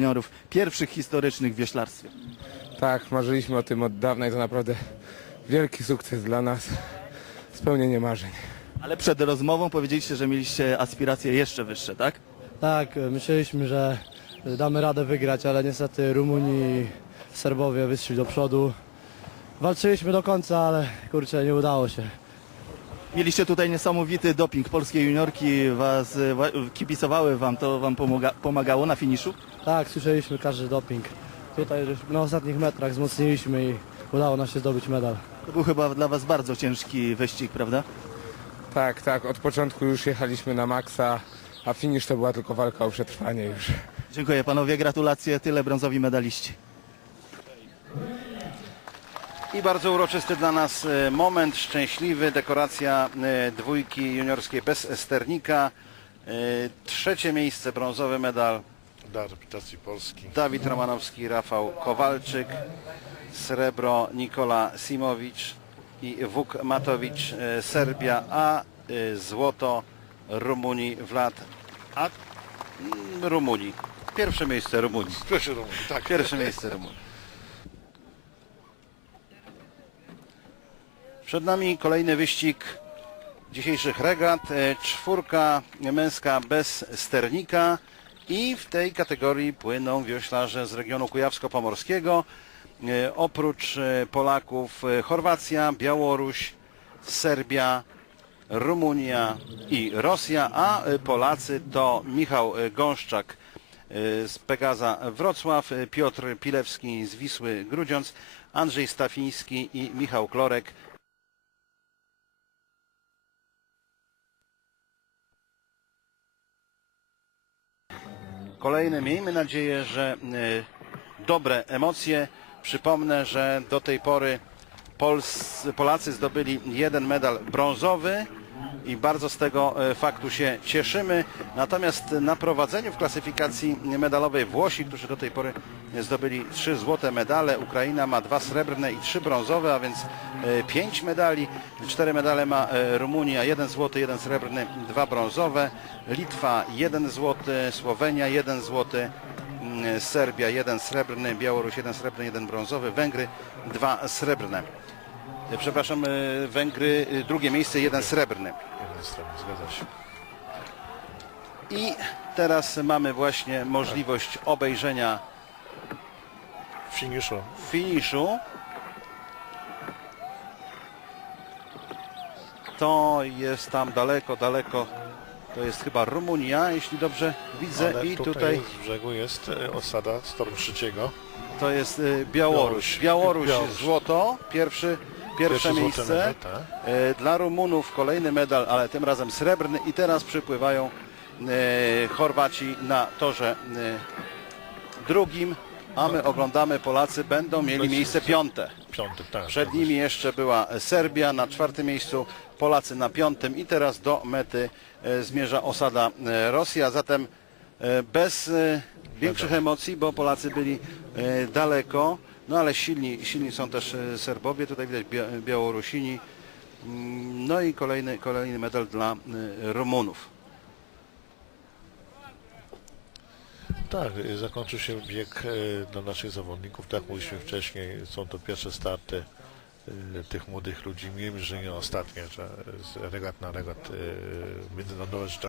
juniorów, pierwszych historycznych w wioślarstwie. Tak, marzyliśmy o tym od dawna i to naprawdę wielki sukces dla nas. Spełnienie marzeń. Ale przed rozmową powiedzieliście, że mieliście aspiracje jeszcze wyższe, tak? Tak, myśleliśmy, że damy radę wygrać, ale niestety Rumuni i Serbowie wyszli do przodu. Walczyliśmy do końca, ale kurczę, nie udało się. Mieliście tutaj niesamowity doping. Polskie juniorki was, e, wa- kibicowały wam, to wam pomaga, pomagało na finiszu? Tak, słyszeliśmy każdy doping. Tutaj żeśmy na ostatnich metrach wzmocniliśmy i udało nam się zdobyć medal. To był chyba dla was bardzo ciężki wyścig, prawda? Tak, tak, od początku już jechaliśmy na maksa, a finisz to była tylko walka o przetrwanie już. Dziękuję panowie, gratulacje, tyle brązowi medaliści. I bardzo uroczysty dla nas e, moment, szczęśliwy, dekoracja e, dwójki juniorskiej bez sternika. E, Trzecie miejsce, brązowy medal dla reputacji Polski. Dawid Romanowski, Rafał Kowalczyk, srebro Nikola Simowicz i Wuk Matowicz, Serbia, a złoto Rumunii Vlad, a mm, Rumunii. Pierwsze miejsce Rumunii. Proszę Romuł, tak. Pierwsze miejsce Rumunii. Przed nami kolejny wyścig dzisiejszych regat. E, Czwórka męska bez sternika i w tej kategorii płyną wioślarze z regionu kujawsko-pomorskiego. E, Oprócz e, Polaków Chorwacja, Białoruś, Serbia, Rumunia i Rosja, a Polacy to Michał Gąszczak z Pegaza Wrocław, Piotr Pilewski z Wisły Grudziądz, Andrzej Stafiński i Michał Klorek Kolejne, miejmy nadzieję, że e, dobre emocje. Przypomnę, że do tej pory Polacy zdobyli jeden medal brązowy i bardzo z tego e, faktu się cieszymy. Natomiast na prowadzeniu w klasyfikacji medalowej Włosi, którzy do tej pory zdobyli trzy złote medale, Ukraina ma dwa srebrne i trzy brązowe, a więc e, pięć medali. Cztery medale ma e, Rumunia, jeden złoty, jeden srebrny, dwa brązowe. Litwa jeden złoty, Słowenia jeden złoty, mm, Serbia jeden srebrny, Białoruś jeden srebrny, jeden brązowy, Węgry dwa srebrne. E, Przepraszam, e, Węgry e, drugie miejsce, jeden srebrny. Jeden strony, zgadza się. I teraz mamy właśnie możliwość obejrzenia W finiszu finiszu. To jest tam daleko, daleko. To jest chyba Rumunia, jeśli dobrze widzę. ale I tutaj, tutaj z brzegu jest osada Storm trzeciego. to jest Białoruś. Białoruś. Białoruś, Białoruś. złoto, pierwszy, pierwsze Pierwszy miejsce. medal, tak. E, Dla Rumunów kolejny medal, ale tym razem srebrny. I teraz przypływają e, Chorwaci na torze e, drugim, a my oglądamy, Polacy będą mieli miejsce piąte. Piąty, tak. Przed nimi jeszcze była Serbia na czwartym miejscu, Polacy na piątym i teraz do mety zmierza osada Rosja. Zatem bez większych emocji, bo Polacy byli daleko, no ale silni, silni są też e, Serbowie, tutaj widać Bia- Białorusini. Mm, No i kolejny, kolejny medal dla e, Rumunów. Tak, e, zakończył się bieg dla naszych zawodników. Tak mówiliśmy wcześniej, są to pierwsze starty tych młodych ludzi. Miejmy, że nie ostatnie, że z regat na regat międzynarodowe, że